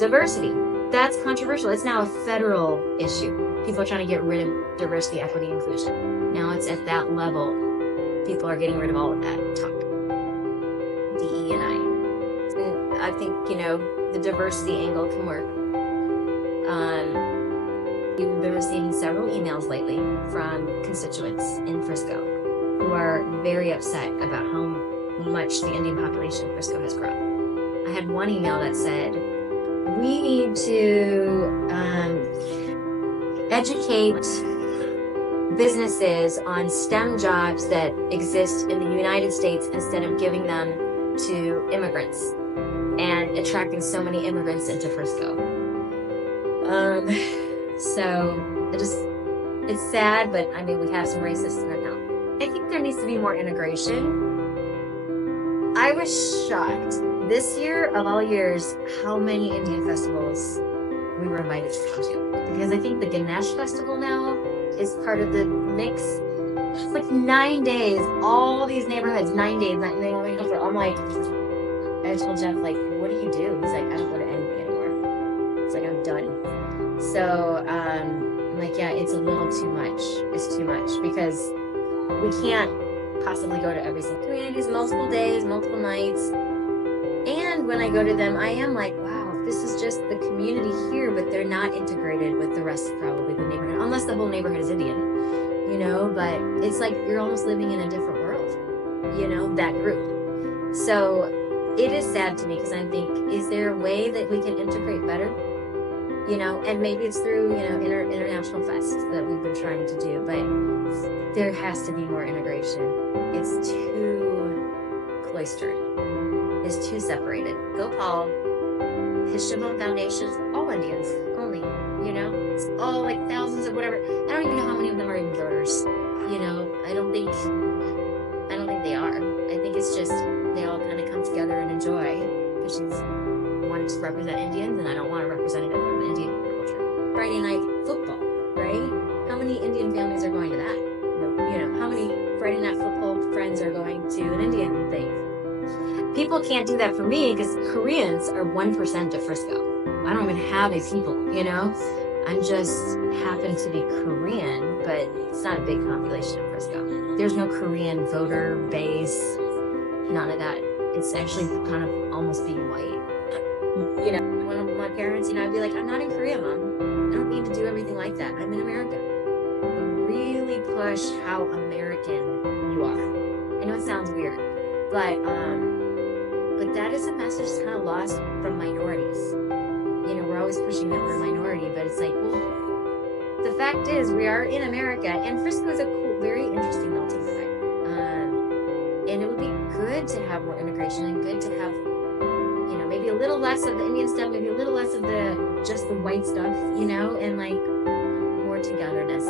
Diversity. That's controversial. It's now a federal issue. People are trying to get rid of diversity, equity, inclusion. Now it's at that level. People are getting rid of all of that talk. DEI. And I think, the diversity angle can work. We've been receiving several emails lately from constituents in Frisco who are very upset about how much the Indian population in Frisco has grown. I had one email that said, we need to educate businesses on STEM jobs that exist in the United States instead of giving them to immigrants and attracting so many immigrants into Frisco. So it's sad, but I mean, we have some racists in our town. I think there needs to be more integration. I was shocked this year of all years how many Indian festivals we were invited to come to, because I think the Ganesh festival now is part of the mix. It's like 9 days, all these neighborhoods, 9 days, and they only go for. I'm like, I told Jeff, like, what do you do? He's like, I don't go to anything anymore. It's like, I'm done. So I'm like, yeah, it's a little too much. It's too much because we can't possibly go to every single communities, multiple days, multiple nights. And when I go to them, I am like, wow, this is just the community here, but they're not integrated with the rest of probably the neighborhood, unless the whole neighborhood is Indian, but it's like you're almost living in a different world, that group. So it is sad to me because I think, is there a way that we can integrate better? And maybe it's through, international fests that we've been trying to do, but there has to be more integration. It's too cloistered. It's too separated. Gopal, his Shimon Foundation, all Indians, only, it's all like thousands of whatever. I don't even know how many of them are even voters, I don't think they are. I think it's just, they all kind of come together and enjoy, because she's wanted to represent Indians, and I don't want to represent it from the Indian culture. Friday night football, right? How many Indian families are going to that? How many Friday night football friends are going to an Indian thing? People can't do that for me because Koreans are 1% of Frisco. I don't even have a people, I'm just happen to be Korean, but it's not a big population in Frisco. There's no Korean voter base, none of that. It's actually kind of almost being white. When my parents, I'd be like, I'm not in Korea, Mom. I don't need to do everything like that. I'm in America. But really push how American you are. I know it sounds weird, but that is a message that's kind of lost from minorities. We're always pushing that we're a minority, but it's like, well, the fact is we are in America, and Frisco is a cool, very interesting melting pot. And it would be good to have more integration and good to have, maybe a little less of the Indian stuff, maybe a little less of just the white stuff, and like more togetherness.